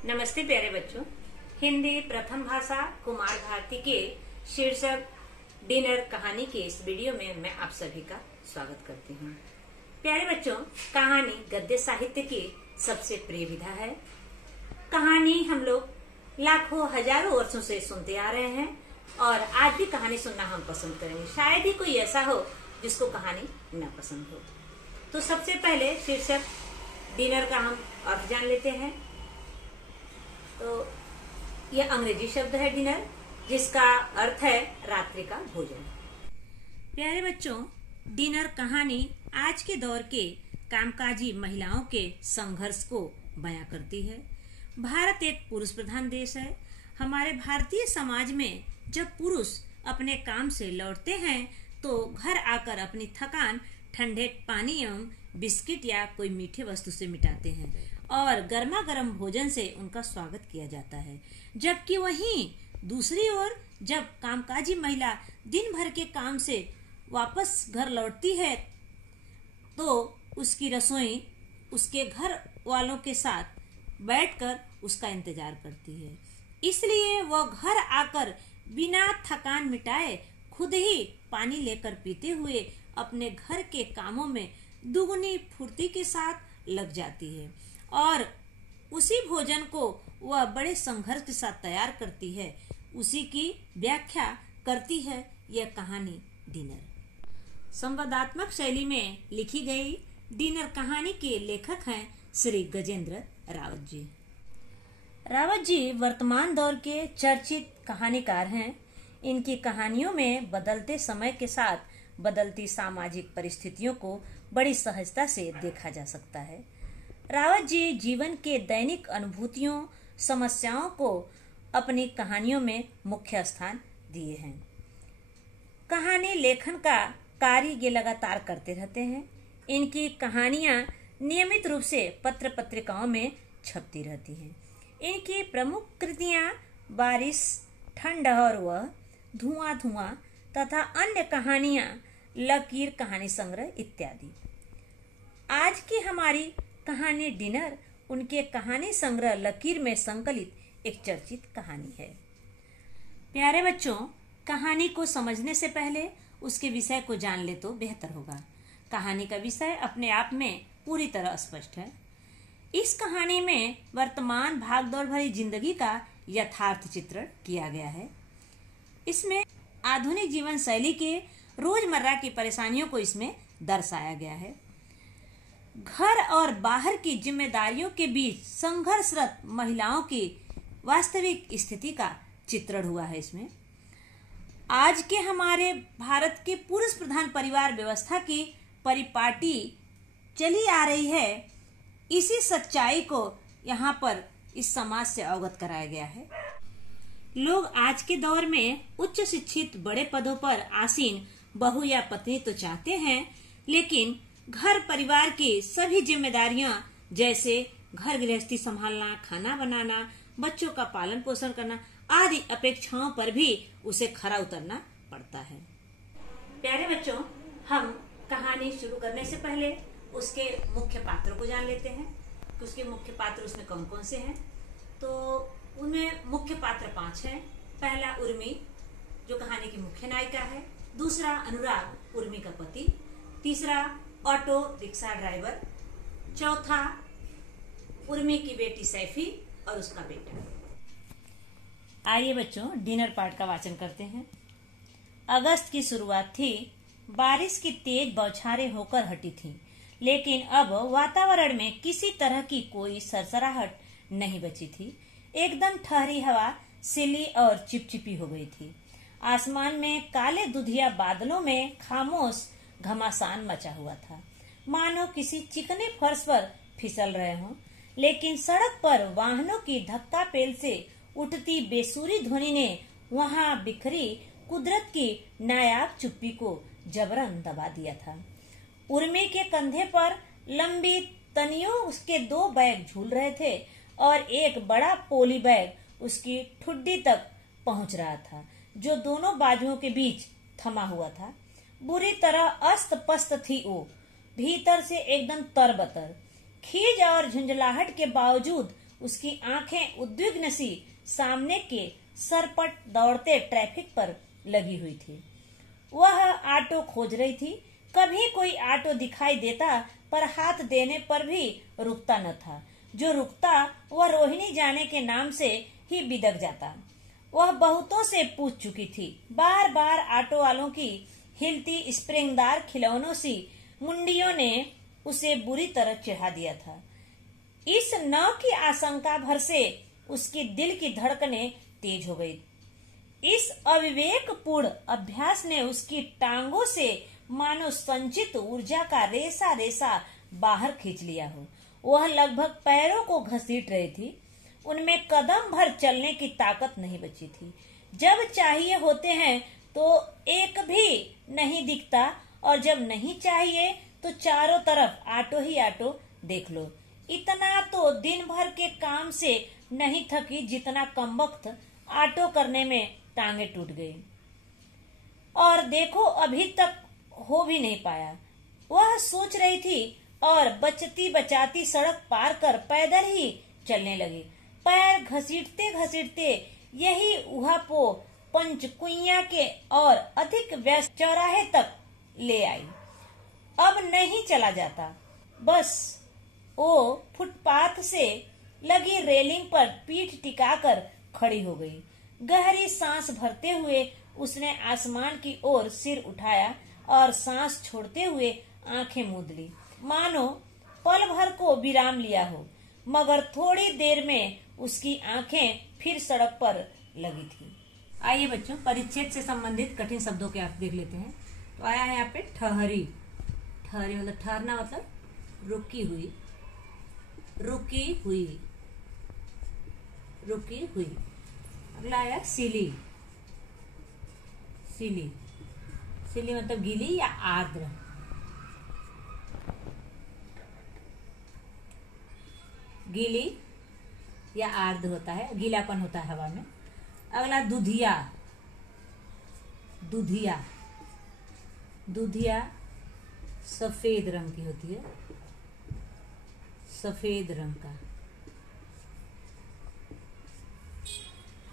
नमस्ते प्यारे बच्चों। हिंदी प्रथम भाषा कुमार भारती के शीर्षक डिनर कहानी के इस वीडियो में मैं आप सभी का स्वागत करती हूँ। प्यारे बच्चों, कहानी गद्य साहित्य की सबसे प्रिय विधा है। कहानी हम लोग लाखों हजारों वर्षों से सुनते आ रहे हैं और आज भी कहानी सुनना हम पसंद करेंगे। शायद ही कोई ऐसा हो जिसको कहानी न पसंद हो। तो सबसे पहले शीर्षक डिनर का हम अर्थ जान लेते हैं। तो यह अंग्रेजी शब्द है डिनर, जिसका अर्थ है रात्रि का भोजन। प्यारे बच्चों, डिनर कहानी आज के दौर के कामकाजी महिलाओं के संघर्ष को बयां करती है। भारत एक पुरुष प्रधान देश है। हमारे भारतीय समाज में जब पुरुष अपने काम से लौटते हैं तो घर आकर अपनी थकान ठंडे पानी एवं बिस्किट या कोई मीठे वस्तु से मिटाते हैं और गर्मा गर्म भोजन से उनका स्वागत किया जाता है। जबकि वहीं दूसरी ओर जब कामकाजी महिला दिन भर के काम से वापस घर लौटती है तो उसकी रसोई उसके घर वालों के साथ बैठकर उसका इंतजार करती है। इसलिए वह घर आकर बिना थकान मिटाए खुद ही पानी लेकर पीते हुए अपने घर के कामों में दुगनी फुर्ती के साथ लग जाती है और उसी भोजन को वह बड़े संघर्ष के साथ तैयार करती है। उसी की व्याख्या करती है यह कहानी डिनर। संवादात्मक शैली में लिखी गई डिनर कहानी के लेखक हैं श्री गजेंद्र रावत जी। रावत जी वर्तमान दौर के चर्चित कहानीकार हैं। इनकी कहानियों में बदलते समय के साथ बदलती सामाजिक परिस्थितियों को बड़ी सहजता से देखा जा सकता है। रावत जी जीवन के दैनिक अनुभूतियों, समस्याओं को अपनी कहानियों में मुख्य स्थान दिए हैं। कहानी लेखन का कार्य ये लगातार करते रहते हैं। इनकी कहानियां नियमित रूप से पत्र पत्रिकाओं में छपती रहती हैं। इनकी प्रमुख कृतियां बारिश, ठंड और वह, धुआं धुआं तथा अन्य कहानियां, लकीर कहानी संग्रह इत्यादि। आज की हमारी कहानी डिनर उनके कहानी संग्रह लकीर में संकलित एक चर्चित कहानी है। प्यारे बच्चों, कहानी को समझने से पहले उसके विषय को जान ले तो बेहतर होगा। कहानी का विषय अपने आप में पूरी तरह स्पष्ट है। इस कहानी में वर्तमान भागदौड़ भरी जिंदगी का यथार्थ चित्रण किया गया है। इसमें आधुनिक जीवन शैली के रोजमर्रा की परेशानियों को इसमें दर्शाया गया है। घर और बाहर की जिम्मेदारियों के बीच संघर्षरत महिलाओं की वास्तविक स्थिति का चित्रण हुआ है। इसमें आज के हमारे भारत के पुरुष प्रधान परिवार व्यवस्था की परिपाटी चली आ रही है। इसी सच्चाई को यहाँ पर इस समाज से अवगत कराया गया है। लोग आज के दौर में उच्च शिक्षित बड़े पदों पर आसीन बहू या पत्नी तो चाहते हैं, लेकिन घर परिवार की सभी जिम्मेदारियां जैसे घर गृहस्थी संभालना, खाना बनाना, बच्चों का पालन पोषण करना आदि अपेक्षाओं पर भी उसे खरा उतरना पड़ता है। प्यारे बच्चों, हम कहानी शुरू करने से पहले उसके मुख्य पात्रों को जान लेते हैं कि उसके मुख्य पात्र उसमें कौन कौन से हैं। तो उनमें मुख्य पात्र 5 हैं। पहला उर्मी, जो कहानी की मुख्य नायिका है। दूसरा अनुराग, उर्मी का पति। तीसरा ऑटो रिक्शा ड्राइवर। चौथा उर्मी की बेटी सैफी और उसका बेटा। आइए बच्चों, डिनर पार्ट का वाचन करते हैं। अगस्त की शुरुआत थी। बारिश की तेज बौछारें होकर हटी थी, लेकिन अब वातावरण में किसी तरह की कोई सरसराहट नहीं बची थी। एकदम ठहरी हवा सिली और चिपचिपी हो गई थी। आसमान में काले दुधिया बादलों में खामोश घमासान मचा हुआ था, मानो किसी चिकने फर्श पर फिसल रहे हों। लेकिन सड़क पर वाहनों की धक्का पेल से उठती बेसुरी ध्वनि ने वहां बिखरी कुदरत की नायाब चुप्पी को जबरन दबा दिया था। उर्मी के कंधे पर लंबी तनियों उसके 2 बैग झूल रहे थे और एक बड़ा पोली बैग उसकी ठुड्डी तक पहुंच रहा था, जो दोनों बाजुओं के बीच थमा हुआ था। बुरी तरह अस्त पस्त थी वो, भीतर से एकदम तरबतर। खीज और झुंझलाहट के बावजूद उसकी आंखें उद्विग्न सी सामने के सरपट दौड़ते ट्रैफिक पर लगी हुई थी। वह ऑटो खोज रही थी। कभी कोई ऑटो दिखाई देता पर हाथ देने पर भी रुकता न था। जो रुकता वह रोहिणी जाने के नाम से ही बिदक जाता। वह बहुतों से पूछ चुकी थी। बार बार ऑटो वालों की हिलती स्प्रिंगदार खिलौनों सी मुंडियों ने उसे बुरी तरह चिढ़ा दिया था। इस नाव की आशंका भर से उसकी दिल की धड़कनें तेज हो गई। इस अविवेकपूर्ण अभ्यास ने उसकी टांगों से मानो संचित ऊर्जा का रेसा रेसा बाहर खींच लिया हो। वह लगभग पैरों को घसीट रही थी। उनमें कदम भर चलने की ताकत नहीं बची थी। जब चाहिए होते हैं तो एक भी नहीं दिखता और जब नहीं चाहिए तो चारों तरफ ऑटो ही ऑटो देख लो। इतना तो दिन भर के काम से नहीं थकी जितना कमबख्त ऑटो करने में टांगे टूट गई। और देखो अभी तक हो भी नहीं पाया, वह सोच रही थी और बचती बचाती सड़क पार कर पैदल ही चलने लगी। पैर घसीटते घसीटते यही उहापो पंचकुइया के और अधिक व्यस्त चौराहे तक ले आई। अब नहीं चला जाता। बस वो फुटपाथ से लगी रेलिंग पर पीठ टिकाकर खड़ी हो गई। गहरी सांस भरते हुए उसने आसमान की ओर सिर उठाया और सांस छोड़ते हुए आंखें मूंद ली, मानो पल भर को विराम लिया हो। मगर थोड़ी देर में उसकी आंखें फिर सड़क पर लगी थी। आइए बच्चों, परिच्छेद से संबंधित कठिन शब्दों के अर्थ देख लेते हैं। तो आया है यहाँ पे ठहरी। ठहरी मतलब ठहरना, मतलब रुकी हुई, रुकी हुई, रुकी हुई। अगला आया सिली। सिली, सिली मतलब गीली या आर्द्र। गीली या आर्द्र होता है, गीलापन होता है हवा में। अगला दुधिया। दुधिया, दुधिया सफेद रंग की होती है, सफेद रंग का।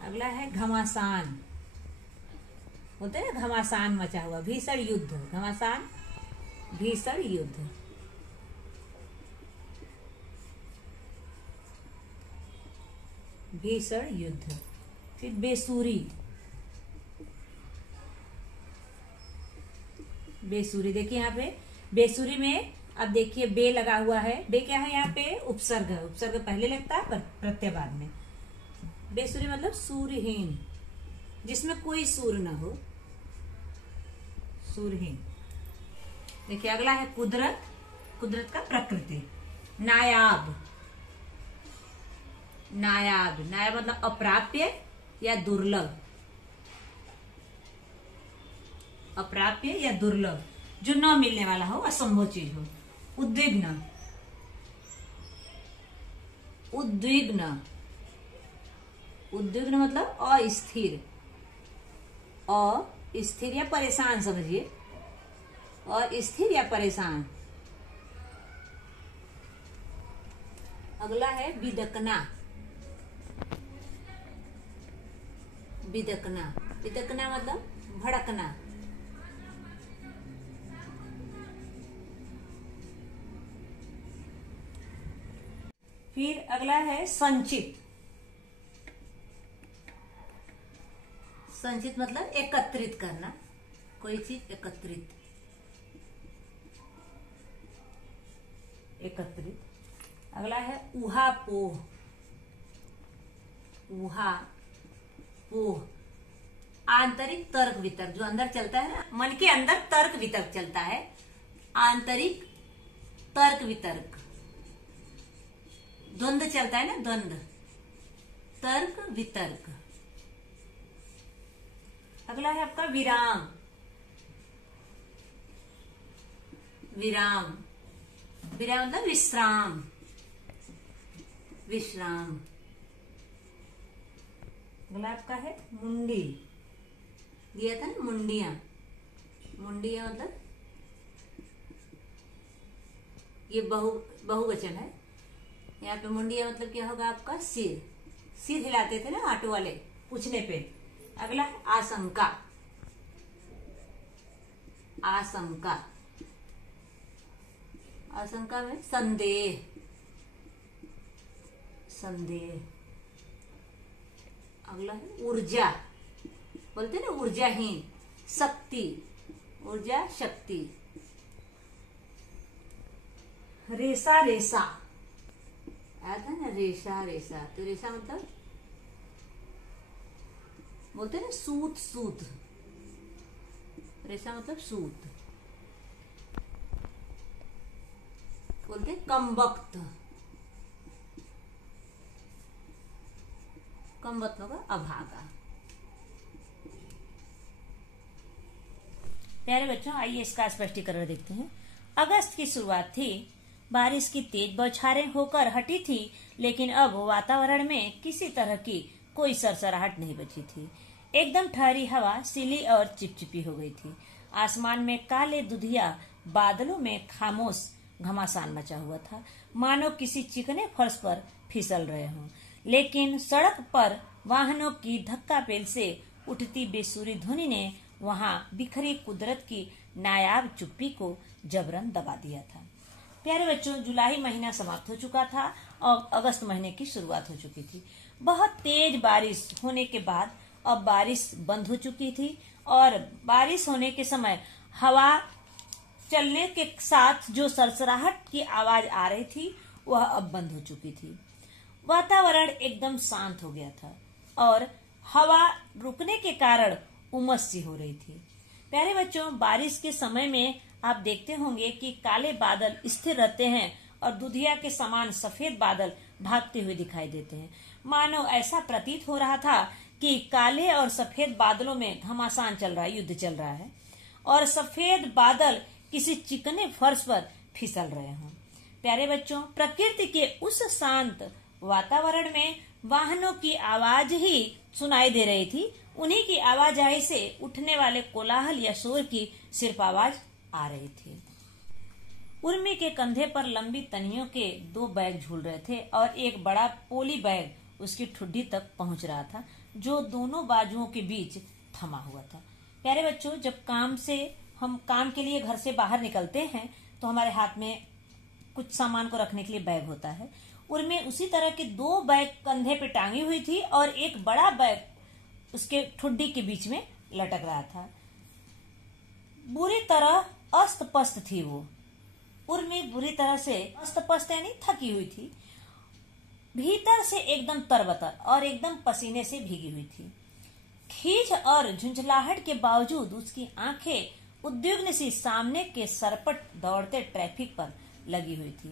अगला है घमासान। होता है ना घमासान मचा हुआ, भीषण युद्ध। घमासान भीषण युद्ध। भीषण युद्ध। फिर बेसुरी। बेसुरी देखिए यहाँ पे बेसुरी में अब देखिए बे लगा हुआ है। बे क्या है यहाँ पे? उपसर्ग है। उपसर्ग पहले लगता है पर प्रत्यय बाद में। बेसुरी मतलब सूरहीन, जिसमें कोई सूर न हो, सूरहीन। देखिए अगला है कुदरत। कुदरत का प्रकृति। नायाब। नायाब, नायाब मतलब अप्राप्य या दुर्लभ। अप्राप्य या दुर्लभ, जो न मिलने वाला हो, असंभव चीज हो। उद्विग्न। उद्विग्न, उद्विग्न मतलब अस्थिर। अस्थिर या परेशान समझिए। अस्थिर या परेशान। अगला है बिदकना। बिदकना, बिदकना मतलब भड़कना। फिर अगला है संचित। संचित मतलब एकत्रित करना, कोई चीज एकत्रित। एकत्रित। अगला है ऊहापोह। ऊहापोह आंतरिक तर्क वितर्क, जो अंदर चलता है ना, मन के अंदर तर्क वितर्क चलता है। आंतरिक तर्क वितर्क, द्वंद्व चलता है ना, द्वंद्व, तर्क वितर्क। अगला है आपका विराम। विराम, विराम मतलब विश्राम। विश्राम। अगला आपका है मुंडी। दिया था ना मुंडिया। मुंडिया मतलब ये बहुवचन है। यहाँ पे मुंडिया मतलब क्या होगा आपका सिर, सिर हिलाते थे ना ऑटो वाले पूछने पे। अगला है आशंका, आशंका, आशंका में संदेह, संदेह। अगला है ऊर्जा, बोलते ना ऊर्जाहीन, शक्ति, ऊर्जा शक्ति। रेशा, रेशा आया था ना, रेशा रेशा, तो रेशा मतलब बोलते ना सूत, सूत, रेशा मतलब सूत। बोलते कमबख्त, कमबख्त होगा अभागा। प्यारे बच्चों, आइए इसका स्पष्टीकरण देखते हैं। अगस्त की शुरुआत थी, बारिश की तेज बौछारें होकर हटी थी, लेकिन अब वातावरण में किसी तरह की कोई सरसराहट नहीं बची थी। एकदम ठहरी हवा सीली और चिपचिपी हो गई थी। आसमान में काले दुधिया बादलों में खामोश घमासान मचा हुआ था, मानो किसी चिकने फर्श पर फिसल रहे हों। लेकिन सड़क पर वाहनों की धक्का पेल से उठती बेसुरी ध्वनि ने वहां बिखरी कुदरत की नायाब चुप्पी को जबरन दबा दिया था। प्यारे बच्चों, जुलाई महीना समाप्त हो चुका था और अगस्त महीने की शुरुआत हो चुकी थी। बहुत तेज बारिश होने के बाद अब बारिश बंद हो चुकी थी और बारिश होने के समय हवा चलने के साथ जो सरसराहट की आवाज आ रही थी वह अब बंद हो चुकी थी। वातावरण एकदम शांत हो गया था और हवा रुकने के कारण उमस सी हो रही थी। प्यारे बच्चों, बारिश के समय में आप देखते होंगे कि काले बादल स्थिर रहते हैं और दुधिया के समान सफेद बादल भागते हुए दिखाई देते हैं। मानो ऐसा प्रतीत हो रहा था कि काले और सफेद बादलों में घमासान चल रहा है, युद्ध चल रहा है और सफेद बादल किसी चिकने फर्श पर फिसल रहे हों। प्यारे बच्चों, प्रकृति के उस शांत वातावरण में वाहनों की आवाज ही सुनाई दे रही थी। उन्हीं की आवाजाही से उठने वाले कोलाहल या शोर की सिर्फ आवाज आ रही थी। उर्मी के कंधे पर लंबी तनियों के 2 बैग झूल रहे थे और एक बड़ा पोली बैग उसकी ठुड्डी तक पहुंच रहा था, जो दोनों बाजुओं के बीच थमा हुआ था। प्यारे बच्चों, जब हम काम के लिए घर से बाहर निकलते हैं तो हमारे हाथ में कुछ सामान को रखने के लिए बैग होता है। उर्मी उसी तरह के 2 बैग कंधे पे टांगी हुई थी और एक बड़ा बैग उसके ठुड्डी के बीच में लटक रहा था। बुरी तरह अस्त पस्त थी वो। उर्मी बुरी तरह से अस्त पस्त यानी थकी हुई थी, भीतर से एकदम तरबतर और एकदम पसीने से भीगी हुई थी। खींच और झुंझलाहट के बावजूद उसकी आंखें उद्विग्न सी सामने के सरपट दौड़ते ट्रैफिक पर लगी हुई थी।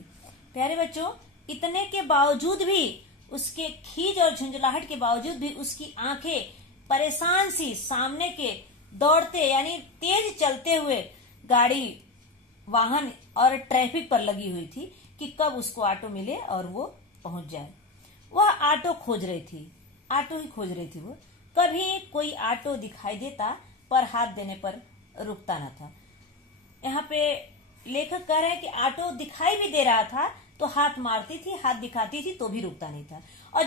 प्यारे बच्चों, इतने के बावजूद भी, उसके खींच और झुंझलाहट के बावजूद भी उसकी आंखें परेशान सी सामने के दौड़ते यानी तेज चलते हुए गाड़ी, वाहन और ट्रैफिक पर लगी हुई थी कि कब उसको ऑटो मिले और वो पहुंच जाए। वह ऑटो खोज रही थी, ऑटो ही खोज रही थी वो। कभी कोई ऑटो दिखाई देता पर हाथ देने पर रुकता न था। यहाँ पे लेखक कह रहे हैं कि ऑटो दिखाई भी दे रहा था तो हाथ मारती थी, हाथ दिखाती थी तो भी रुकता नहीं था। और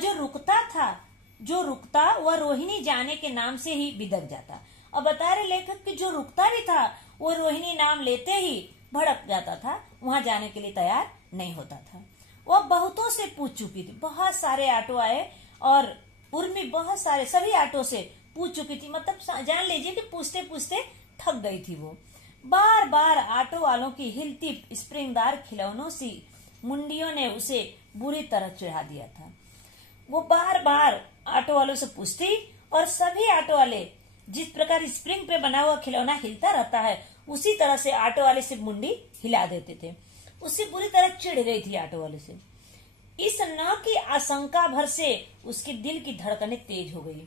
जो रुकता वह रोहिणी जाने के नाम से ही बिदक जाता। और बता रहे लेखक कि जो रुकता भी था वो रोहिणी नाम लेते ही भड़क जाता था, वहां जाने के लिए तैयार नहीं होता था। वह बहुतों से पूछ चुकी थी, बहुत सारे ऑटो आए और उर्मी बहुत सारे सभी ऑटो से पूछ चुकी थी, मतलब जान लीजिए कि पूछते पूछते थक गई थी वो। बार बार ऑटो वालों की हिलती स्प्रिंगदार खिलौनों सी मुंडियों ने उसे बुरी तरह चिढ़ा दिया था। वो बार बार ऑटो वालों से पूछती और सभी ऑटो वाले जिस प्रकार स्प्रिंग पे बना हुआ खिलौना हिलता रहता है उसी तरह से ऑटो वाले से मुंडी हिला देते थे। उससे बुरी तरह चिढ़ रही थी ऑटो वाले से। इस न की आशंका भर से उसके दिल की धड़कनें तेज हो गई।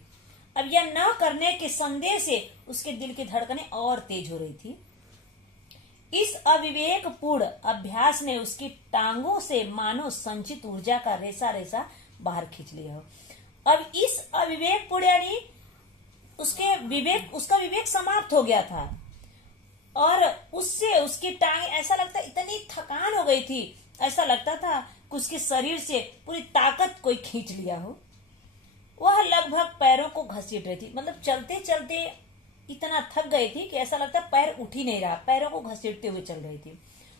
अब यह न करने के संदेह से उसके दिल की धड़कनें और तेज हो रही थी। इस अविवेकपूर्ण अभ्यास ने उसकी टांगों से मानो संचित ऊर्जा का रेसा रेसा बाहर खींच लिया हो। अब इस अविवेकपूर्ण यानी उसका विवेक समाप्त हो गया था और उससे उसकी टांग ऐसा लगता, इतनी थकान हो गई थी, ऐसा लगता था उसके शरीर से पूरी ताकत कोई खींच लिया हो। वह लगभग पैरों को घसीट रही थी, मतलब चलते चलते इतना थक गई थी कि ऐसा लगता पैर उठ ही नहीं रहा, पैरों को घसीटते हुए चल रही थी।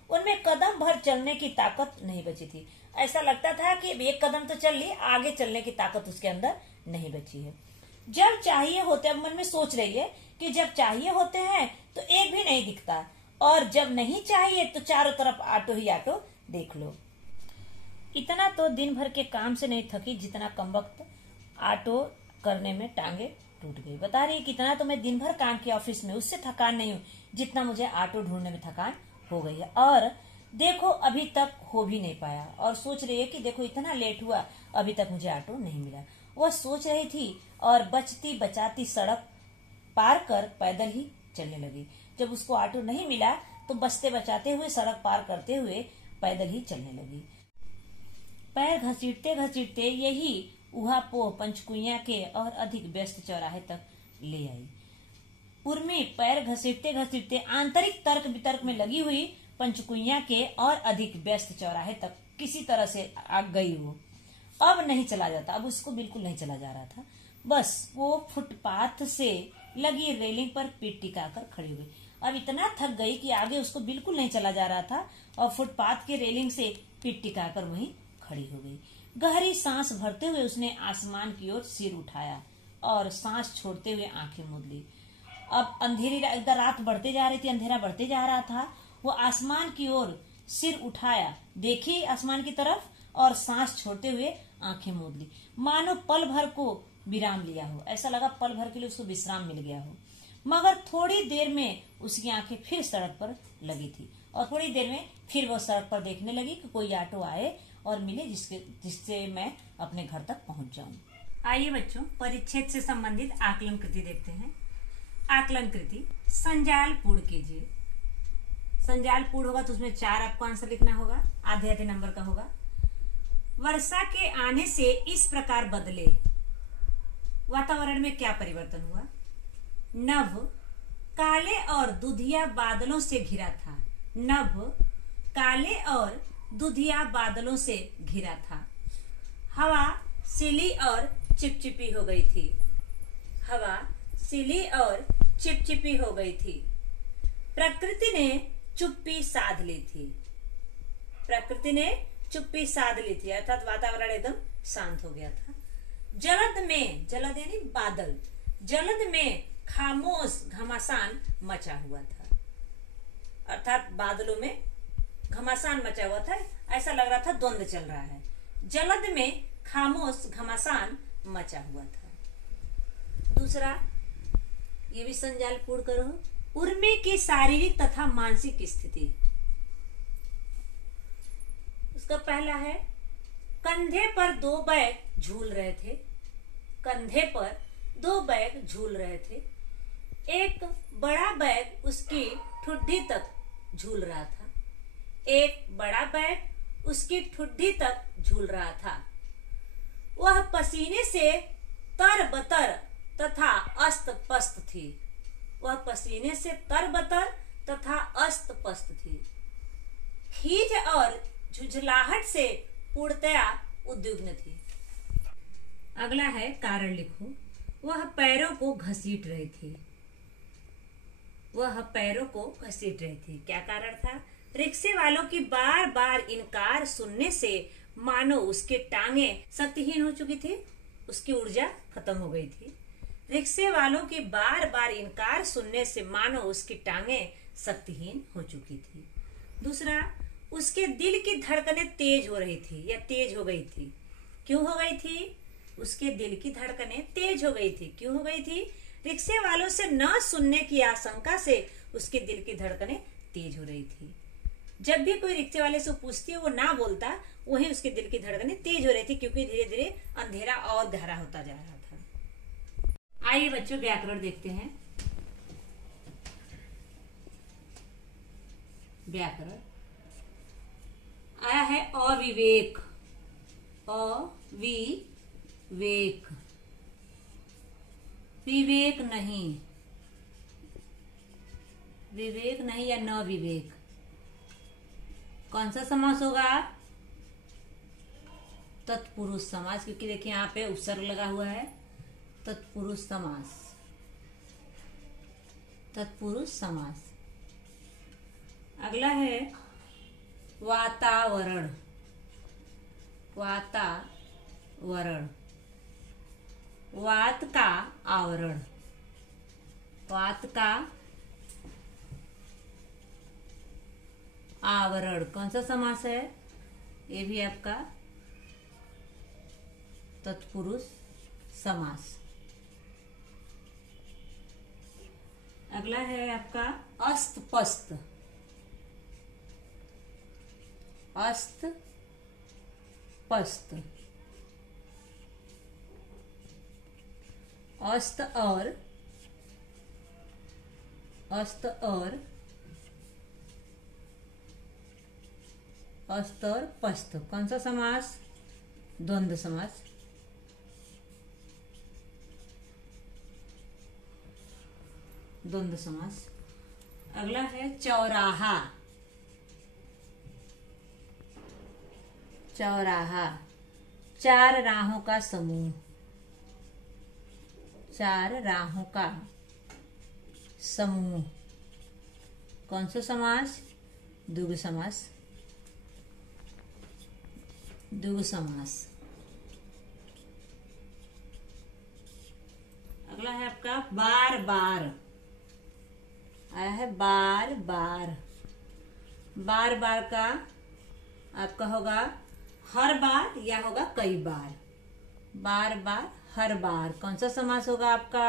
उनमें कदम भर चलने की ताकत नहीं बची थी। ऐसा लगता था कि एक कदम तो चल ली, आगे चलने की ताकत उसके अंदर नहीं बची है। जब चाहिए होते, अब मन में सोच रही है कि जब चाहिए होते हैं तो एक भी नहीं दिखता, और जब नहीं चाहिए तो चारों तरफ ऑटो ही ऑटो देख लो। इतना तो दिन भर के काम से नहीं थकी जितना कमबख्त ऑटो करने में टांगे टूट गई। बता रही है कितना तो मैं दिन भर काम किया ऑफिस में, उससे थकान नहीं हूँ जितना मुझे ऑटो ढूंढने में थकान हो गई है। और देखो अभी तक हो भी नहीं पाया, और सोच रही है कि देखो इतना लेट हुआ, अभी तक मुझे ऑटो नहीं मिला। वह सोच रही थी और बचती बचाती सड़क पार कर पैदल ही चलने लगी। जब उसको ऑटो नहीं मिला तो बचते बचाते हुए सड़क पार करते हुए पैदल ही चलने लगी। पैर घसीटते घसीटते यही उहापोह पंचकुइया के और अधिक व्यस्त चौराहे तक ले आई। उर्मी पैर घसीटते घसीटते आंतरिक तर्क वितर्क में लगी हुई पंचकुइया के और अधिक व्यस्त चौराहे तक किसी तरह से आ गई। वो अब नहीं चला जाता, अब उसको बिल्कुल नहीं चला जा रहा था। बस वो फुटपाथ से लगी रेलिंग पर पीठ टिकाकर खड़ी हुई। अब इतना थक गई कि आगे उसको बिल्कुल नहीं चला जा रहा था, और फुटपाथ के रेलिंग से पीठ टिकाकर वहीं खड़ी हो गई। गहरी सांस भरते हुए उसने आसमान की ओर सिर उठाया और सांस छोड़ते हुए आंखें मूंद ली। अब अंधेरी रात बढ़ते जा रही थी, अंधेरा बढ़ते जा रहा था। वो आसमान की ओर सिर उठाया, देखी आसमान की तरफ, और सांस छोड़ते हुए आंखें मूंद ली, मानो पल भर को विराम लिया हो। ऐसा लगा पल भर के लिए उसको विश्राम मिल गया हो। मगर थोड़ी देर में उसकी आंखें फिर सड़क पर लगी थी, और थोड़ी देर में फिर वो सड़क पर देखने लगी कि कोई ऑटो आए और मिले जिससे मैं अपने घर तक पहुंच जाऊं। आइए बच्चों, परिच्छेद से संबंधित आकलन कृति देखते हैं। आकलन कृति संजाल पूर्ण कीजिए। संजाल पूर्ण होगा तो उसमें 4 आपको आंसर लिखना होगा, आधे आधे नंबर का होगा। वर्षा के आने से इस प्रकार बदले, वातावरण में क्या परिवर्तन हुआ? नभ काले और दुधिया बादलों से घिरा था। नभ काले और दुधिया बादलों से घिरा था। हवा सिली और चिपचिपी हो गई थी। हवा सिली और चिपचिपी हो गई थी। प्रकृति ने चुप्पी साध ली थी। प्रकृति ने चुप्पी साध ली थी, अर्थात वातावरण एकदम शांत हो गया था। जलद में, जलद यानी बादल, जलद में खामोश घमासान मचा हुआ था, अर्थात बादलों में घमासान मचा हुआ था। ऐसा लग रहा था द्वंद्व चल रहा है। जलद में खामोश घमासान मचा हुआ था। दूसरा, ये भी संजाल पूर्ण करो। उर्मी की शारीरिक तथा मानसिक स्थिति। उसका पहला है, कंधे पर 2 बैग झूल रहे थे। कंधे पर 2 बैग झूल रहे थे। एक बड़ा बैग उसकी ठुड्डी तक झूल रहा था। एक बड़ा बैग उसकी ठुड्डी तक झूल रहा था। वह पसीने से तरबतर तथा अस्त पस्त थी। वह पसीने से तरबतर तथा अस्त पस्त थी। खीज और झुझलाहट से पूर्णतया उद्विग्न थी। अगला है, कारण लिखो। वह पैरों को घसीट रही थी। वह पैरों को घसीट रही थी। क्या कारण था? रिक्शे वालों की बार बार इनकार सुनने से मानो उसके टांगे शक्तिहीन हो चुकी थी, उसकी ऊर्जा खत्म हो गई थी। रिक्शे वालों की बार बार इनकार सुनने से मानो उसकी टांगे शक्तिहीन हो चुकी थी। दूसरा, उसके दिल की धड़कनें तेज हो रही थी या तेज हो गई थी। क्यों हो गई थी? उसके दिल की धड़कनें तेज हो गई थी। क्यों हो गई थी? रिक्शे वालों से न सुनने की आशंका से उसके दिल की धड़कनें तेज हो रही थी। जब भी कोई रिक्शे वाले से पूछती है, वो ना बोलता, वही उसके दिल की धड़कनें तेज हो रही थी, क्योंकि धीरे धीरे अंधेरा और गहरा होता जा रहा था। आइए बच्चों, व्याकरण देखते हैं। व्याकरण आया है अविवेक। अविवेक, विवेक नहीं, विवेक नहीं या न विवेक। कौन सा समास होगा? तत्पुरुष समास, क्योंकि देखिए यहाँ पे उपसर्ग लगा हुआ है। तत्पुरुष समास, तत्पुरुष समास। अगला है वातावरण, वातावरण। वात का आवरण, वात का आवरण कौन सा समास है? ये भी आपका तत्पुरुष समास। अगला है आपका अस्त पस्त, अस्त पस्त। अस्त और अस्त और अस्त और पस्त कौन सा समास? द्वंद्व समास। द्वंद्व समास। अगला है चौराहा, चौराहा। चार राहों का समूह, चार राहों का समूह कौन सा समास? द्विगु समास, द्विगु समास। अगला है आपका बार बार, आया है बार बार। बार बार का आपका होगा हर बार या होगा कई बार। बार बार, हर बार कौन सा समास होगा आपका?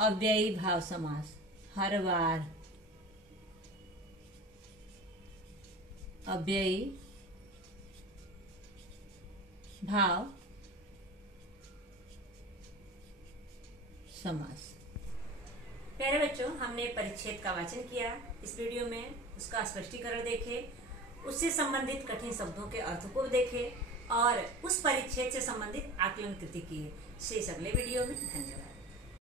अव्ययी भाव समास। हर बार, अव्ययी भाव समास। प्यारे बच्चों, हमने परिच्छेद का वाचन किया। इस वीडियो में उसका स्पष्टीकरण देखे, उससे संबंधित कठिन शब्दों के अर्थ को देखे और उस परिच्छेद से संबंधित आकलन कृति किए। शेष अगले वीडियो में। धन्यवाद।